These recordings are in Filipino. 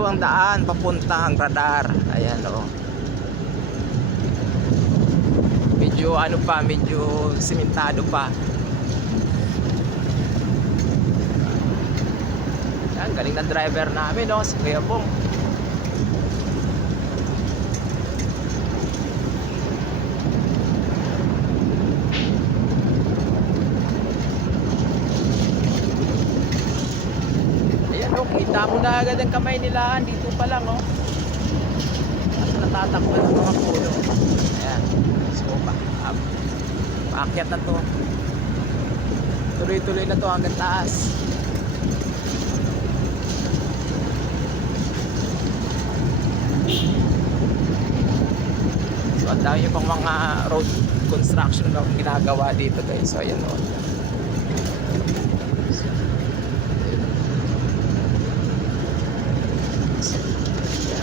ito ang daan papuntang radar. Ayan o. Medyo ano pa, medyo simentado pa. Yan, galing ng driver namin, no? Si Kuya Bong. Ayan, no? Kita mo na agad ang kamay nila. Dito pa lang, oh. At natatakpan ng mga puno. Ayan. So, paakyat na to. Tuloy-tuloy na to hanggang taas. So ang dami pang mga road construction na ginagawa dito, guys. So ayan o.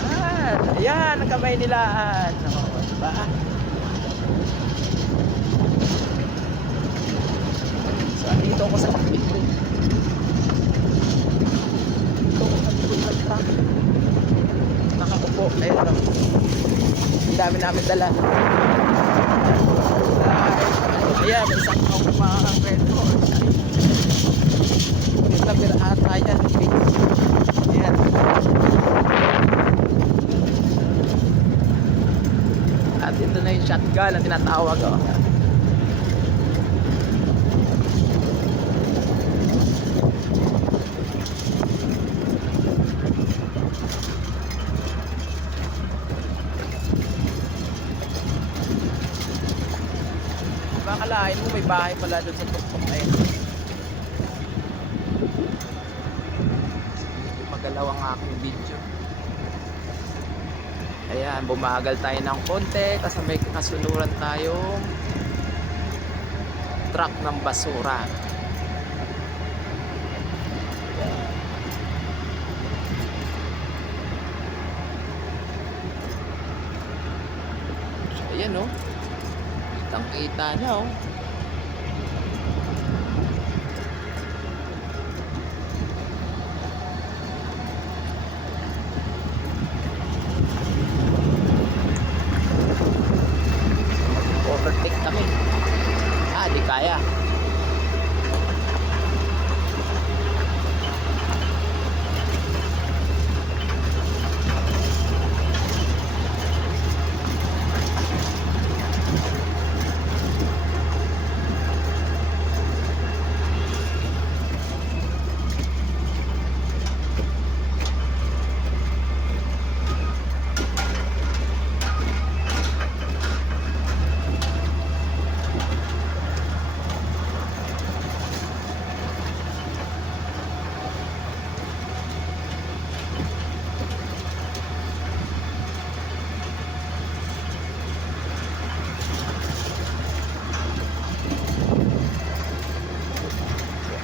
Ayan. Ayan ang kamay nila. O, diba? So dito ako sa kapit ko. Dito ako sa likod ng truck. Nakaupo. Ayan o. Ang dami namin dala. Ayan, may isang ako mga kwento. Yung tabir ata yan. Ayan. At ito na yung shotgun na tinatawag. Oh. Akalain mo may bahay pala doon sa tuktok na yun. Magalaw ang aking video. Ayan, bumagal tayo ng konti kasi may kasunuran tayong truck ng basura. So, ayan o. Kitang-kita na oh. Overtake kami. Di kaya.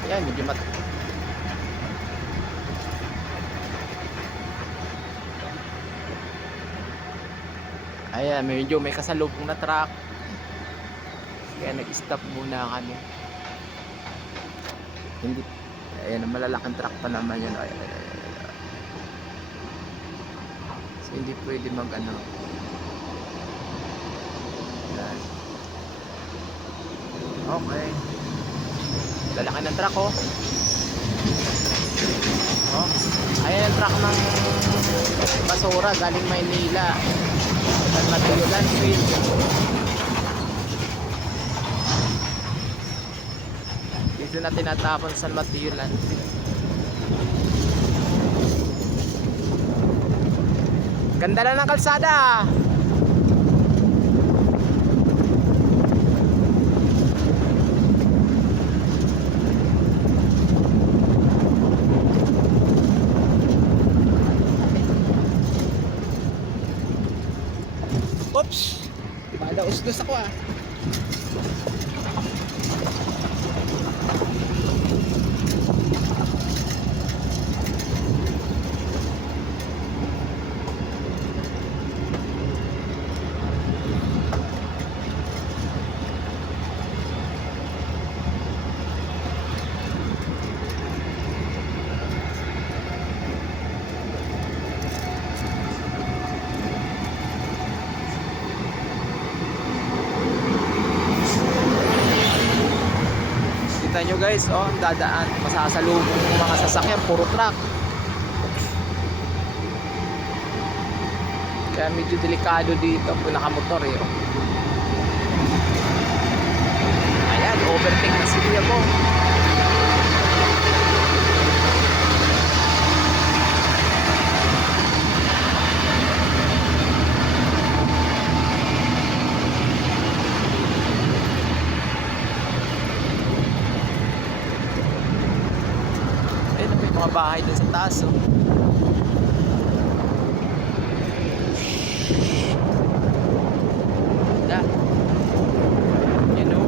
Ayan, medyo ayan, medyo may kasalubong na truck. Kaya nag-stop muna kami. Hindi, ayan, malalaking truck pa naman yun. Ayan. So hindi pwede mag-ano. Ayan. Okay. Lalaki ng truck oh. Oh, ayan ang truck ng basura galing Maynila. San Mateo Landfill. Dito na tinatapon San Mateo Landfill. Ganda na ng kalsada. Oops! Bala usdos ako ah. Tingnan nyo guys, oh, dadaan, masasalubong yung mga sasakyan, puro truck. Kaya medyo delikado dito kung nakamotor eh. Oh. Ayan, overtake na si Kuya Bong. Ayun, may mga bahay dun sa taas oh. You know.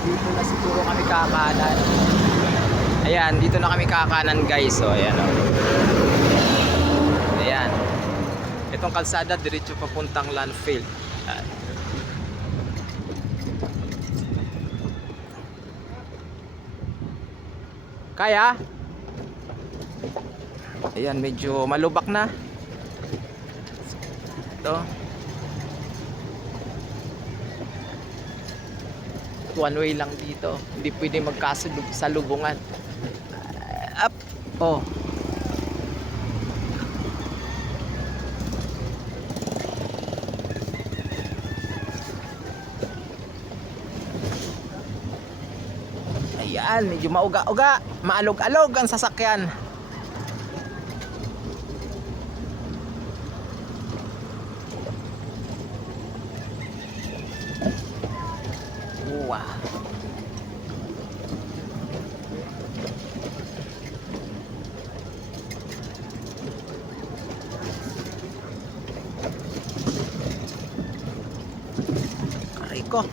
Dito na siguro kami kakanan. Ayan, dito na kami kakanan guys. So, ayan o. Ayan. Itong kalsada, diretso papuntang landfill. Ayan. Kaya? Ayan, medyo malubak na. Ito. One way lang dito, hindi pwede magkasalubungan. Up. Oh. Ayan, medyo mauga-uga, maalog-alog ang sasakyan. Wow. Aray ko.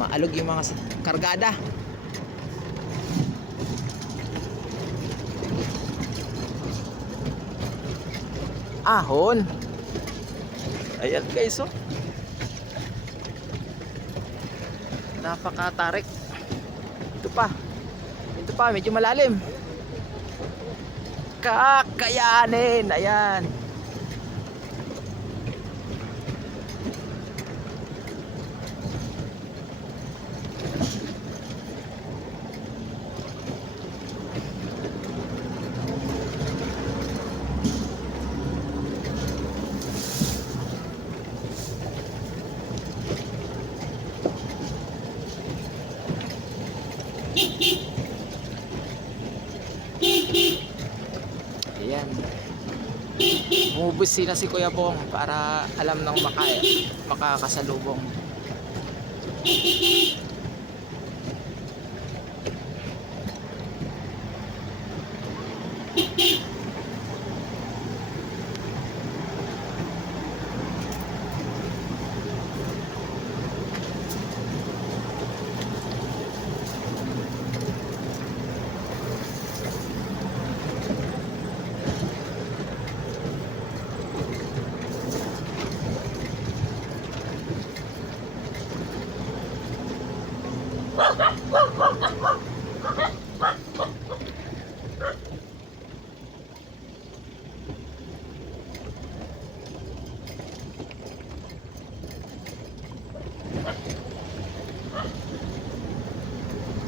Maalog yung mga kargada. Ahon. Ayan guys oh. Napakatarik. Ito pa medyo malalim. Kakayanin. Ayan. Ayan. Bumubusi na si Kuya Bong para alam ng makakasalubong.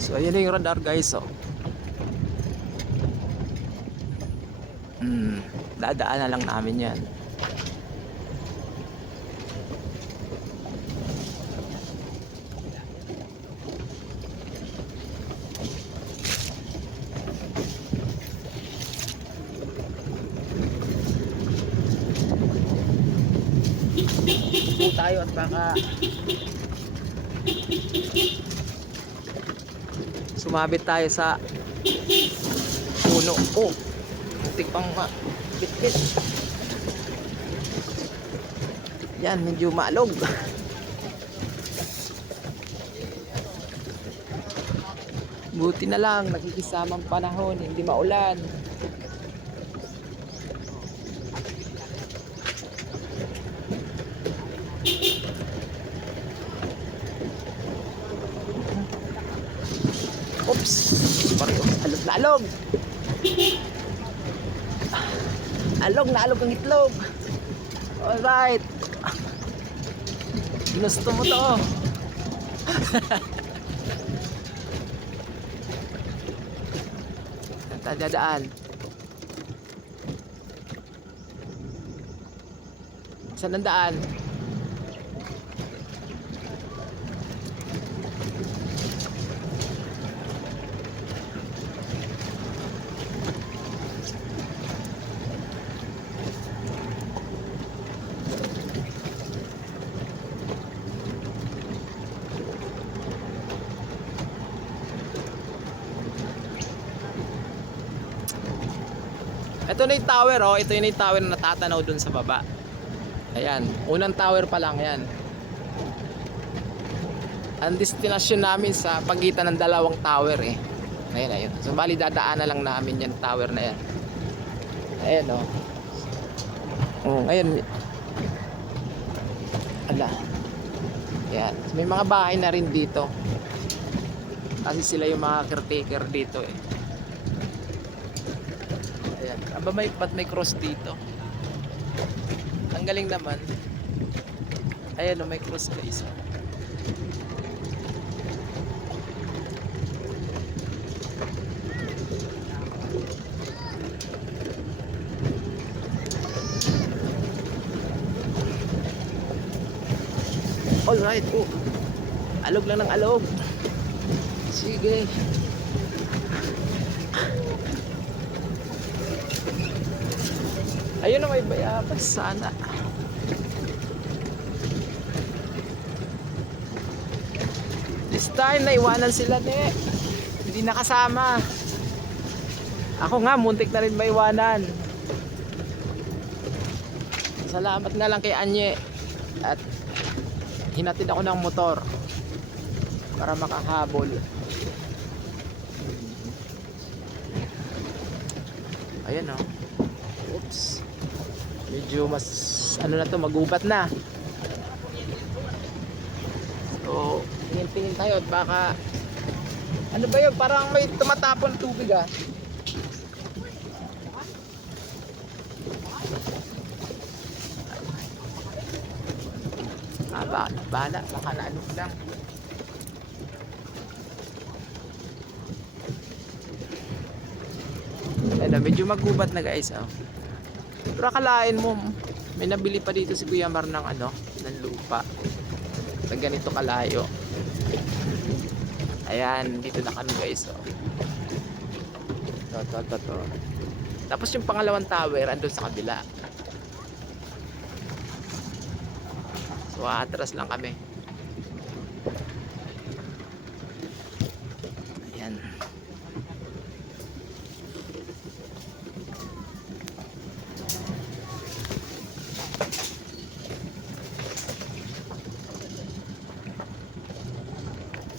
So ayan na yung radar guys oh. Dadaan na lang namin yan. tayo at baka sumabit tayo sa puno. Oh, muntik pang bit-bit. Yan, medyo maalog. Buti na lang, nakikisamang panahon, hindi maulan. Oops! Pareho, alog na alog! Alog na alog ang itlog! Alright! Ginusto mo to! Dadaan. Saan ang daan? Ito na yung tower, oh. Ito yung tower na natatanaw dun sa baba. Ayan, unang tower pa lang yan. Ang destinasyon namin sa pagitan ng dalawang tower eh. Ayan, ayun. So bali dadaanan lang namin yan tower na yan. Ayan, oh. Oh, ayan. Ala. Ayan. So, may mga bahay na rin dito. Kasi sila yung mga caretaker dito eh. Ayan. Aba, ba't may cross dito? Ang galing naman. Ayan o, may cross guys. Alright, oh. Alog lang ng alog. Sige. Ayun na, may bayabas sana. This time naiwanan sila ne. Hindi nakasama. Ako nga muntik na rin maiwanan. Salamat nga lang kay Anye. At hinatid ako ng motor para makahabol. Ayan oh. Oops. Medyo mas ano na to, magubat na. So tingin-tingin tayo at baka ano ba yun, parang may tumatapon tubig ah. Bala, baka naalog lang. Ayan, medyo magubat na guys oh. Pero akalain mo may nabili pa dito si Kuya Mar ng ano, ng lupa na ganito kalayo. Ayan, dito na kami guys oh. To. Tapos yung pangalawang tower andun sa kabila. So atras lang kami.